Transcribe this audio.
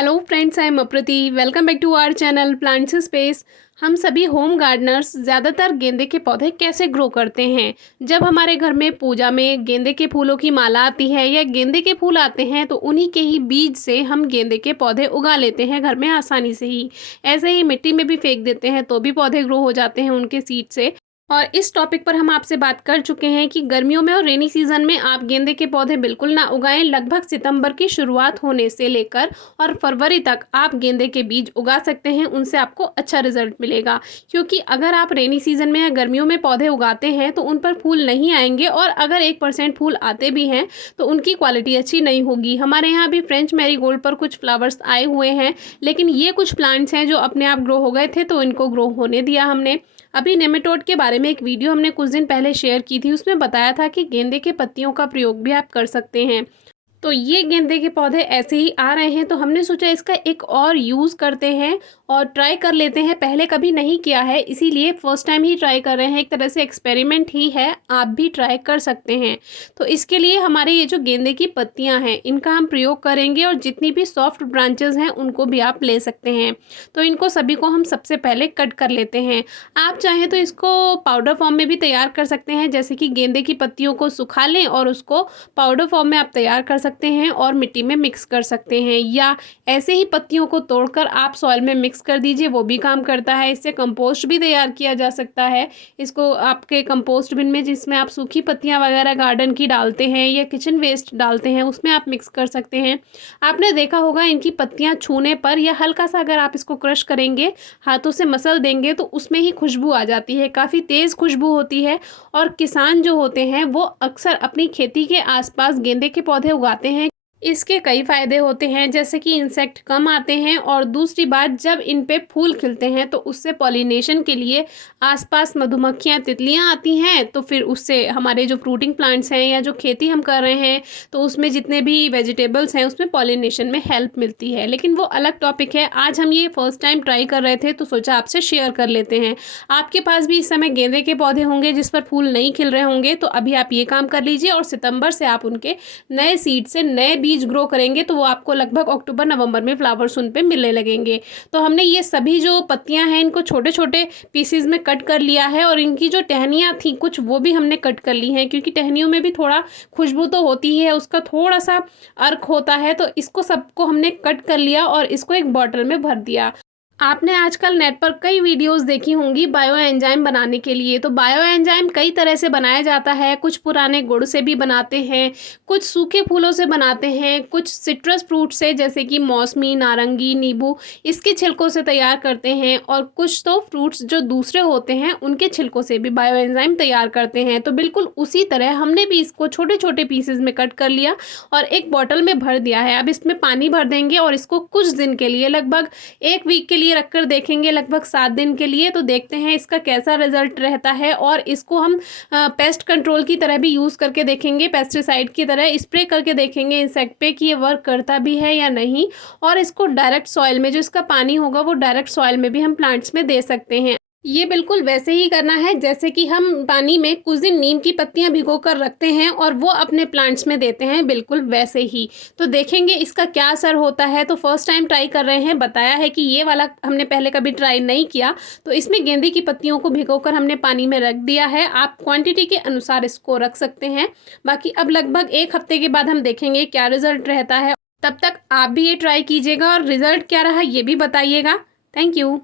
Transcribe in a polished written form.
Hello friends, I am Aprati. Welcome back to our channel plants space. हम सभी home Gardner's ज़्यादातर गेंदे के पौधे कैसे ग्रो करते हैं। जब हमारे घर में पूजा में गेंदे के फूलों की माला आती है या गेंदे के फूल आते हैं तो उन्हीं के ही बीज से हम गेंदे के पौधे उगा लेते हैं घर में आसानी से ही। ऐसे ही मिट्टी में भी फेंक देते हैं तो भी पौधे ग्रो हो जाते हैं उनके सीड से। और इस टॉपिक पर हम आपसे बात कर चुके हैं कि गर्मियों में और रेनी सीजन में आप गेंदे के पौधे बिल्कुल ना उगाएं। लगभग सितंबर की शुरुआत होने से लेकर और फरवरी तक आप गेंदे के बीज उगा सकते हैं, उनसे आपको अच्छा रिजल्ट मिलेगा। क्योंकि अगर आप रेनी सीजन में या गर्मियों में पौधे उगाते हैं तो उन पर फूल नहीं आएंगे, और अगर 1% फूल आते भी हैं तो उनकी क्वालिटी अच्छी नहीं होगी। हमारे यहाँ भी फ्रेंच मैरीगोल्ड पर कुछ फ्लावर्स आए हुए हैं, लेकिन ये कुछ प्लांट्स हैं जो अपने आप ग्रो हो गए थे तो इनको ग्रो होने दिया हमने। अभी नेमेटोड के बारे में एक वीडियो हमने कुछ दिन पहले शेयर की थी, उसमें बताया था कि गेंदे के पत्तियों का प्रयोग भी आप कर सकते हैं। तो ये गेंदे के पौधे ऐसे ही आ रहे हैं तो हमने सोचा इसका एक और यूज़ करते हैं और ट्राई कर लेते हैं। पहले कभी नहीं किया है इसीलिए फर्स्ट टाइम ही ट्राई कर रहे हैं। एक तरह से एक्सपेरिमेंट ही है, आप भी ट्राई कर सकते हैं। तो इसके लिए हमारे ये जो गेंदे की पत्तियां हैं इनका हम प्रयोग करेंगे, और जितनी भी सॉफ्ट ब्रांचेस हैं उनको भी आप ले सकते हैं। तो इनको सभी को हम सबसे पहले कट कर लेते हैं। आप चाहें तो इसको पाउडर फॉर्म में भी तैयार कर सकते हैं, जैसे कि गेंदे की पत्तियों को सुखा लें और उसको पाउडर फॉर्म में आप तैयार कर सकते हैं और मिट्टी में मिक्स कर सकते हैं, या ऐसे ही पत्तियों को तोड़कर आप सॉइल में मिक्स कर दीजिए, वो भी काम करता है। इससे कंपोस्ट भी तैयार किया जा सकता है। इसको आपके कंपोस्ट बिन में, जिसमें आप सूखी पत्तियां वगैरह गार्डन की डालते हैं या किचन वेस्ट डालते हैं, उसमें आप मिक्स कर सकते हैं। आपने देखा होगा इनकी पत्तियां छूने पर या हल्का सा अगर आप इसको क्रश करेंगे, हाथों से मसल देंगे तो उसमें ही खुशबू आ जाती है, काफ़ी तेज़ खुशबू होती है। और किसान जो होते हैं वो अक्सर अपनी खेती के आसपास गेंदे के पौधे उगाते हैं। इसके कई फ़ायदे होते हैं, जैसे कि इंसेक्ट कम आते हैं, और दूसरी बात, जब इन पे फूल खिलते हैं तो उससे पॉलिनेशन के लिए आसपास मधुमक्खियाँ तितलियाँ आती हैं, तो फिर उससे हमारे जो फ्रूटिंग प्लांट्स हैं या जो खेती हम कर रहे हैं तो उसमें जितने भी वेजिटेबल्स हैं उसमें पॉलिनेशन में हेल्प मिलती है। लेकिन वो अलग टॉपिक है। आज हम ये फर्स्ट टाइम ट्राई कर रहे थे तो सोचा आपसे शेयर कर लेते हैं। आपके पास भी इस समय गेंदे के पौधे होंगे जिस पर फूल नहीं खिल रहे होंगे, तो अभी आप ये काम कर लीजिए और सितंबर से आप उनके नए सीड से नए बीज ग्रो करेंगे तो वो आपको लगभग अक्टूबर नवंबर में फ्लावर्स उन पे मिलने लगेंगे। तो हमने ये सभी जो पत्तियां हैं इनको छोटे छोटे पीसेस में कट कर लिया है, और इनकी जो टहनियाँ थी कुछ वो भी हमने कट कर ली हैं, क्योंकि टहनियों में भी थोड़ा खुशबू तो होती है, उसका थोड़ा सा अर्क होता है। तो इसको सबको हमने कट कर लिया और इसको एक बॉटल में भर दिया। आपने आजकल नेट पर कई वीडियोस देखी होंगी बायो एंजाइम बनाने के लिए। तो बायो एंजाइम कई तरह से बनाया जाता है। कुछ पुराने गुड़ से भी बनाते हैं, कुछ सूखे फूलों से बनाते हैं, कुछ सिट्रस फ्रूट से जैसे कि मौसमी, नारंगी, नींबू, इसके छिलकों से तैयार करते हैं, और कुछ तो फ्रूट्स जो दूसरे होते हैं उनके छिलकों से भी बायो एंजाइम तैयार करते हैं। तो बिल्कुल उसी तरह हमने भी इसको छोटे छोटे पीसेज में कट कर लिया और एक बॉटल में भर दिया है। अब इसमें पानी भर देंगे और इसको कुछ दिन के लिए, लगभग 1 वीक के लिए रखकर देखेंगे, लगभग 7 दिन के लिए। तो देखते हैं इसका कैसा रिजल्ट रहता है, और इसको हम पेस्ट कंट्रोल की तरह भी यूज़ करके देखेंगे, पेस्टिसाइड की तरह स्प्रे करके देखेंगे इंसेक्ट पे कि ये वर्क करता भी है या नहीं। और इसको डायरेक्ट सॉइल में, जो इसका पानी होगा वो डायरेक्ट सॉइल में भी हम प्लांट्स में दे सकते हैं। ये बिल्कुल वैसे ही करना है जैसे कि हम पानी में कुछ दिन नीम की पत्तियां भिगो कर रखते हैं और वो अपने प्लांट्स में देते हैं, बिल्कुल वैसे ही। तो देखेंगे इसका क्या असर होता है। तो फर्स्ट टाइम ट्राई कर रहे हैं, बताया है कि ये वाला हमने पहले कभी ट्राई नहीं किया। तो इसमें गेंदे की पत्तियों को भिगोकर हमने पानी में रख दिया है। आप क्वांटिटी के अनुसार इसको रख सकते हैं। बाकी अब लगभग 1 हफ्ते के बाद हम देखेंगे क्या रिजल्ट रहता है। तब तक आप भी ये ट्राई कीजिएगा और रिजल्ट क्या रहा ये भी बताइएगा। Thank you.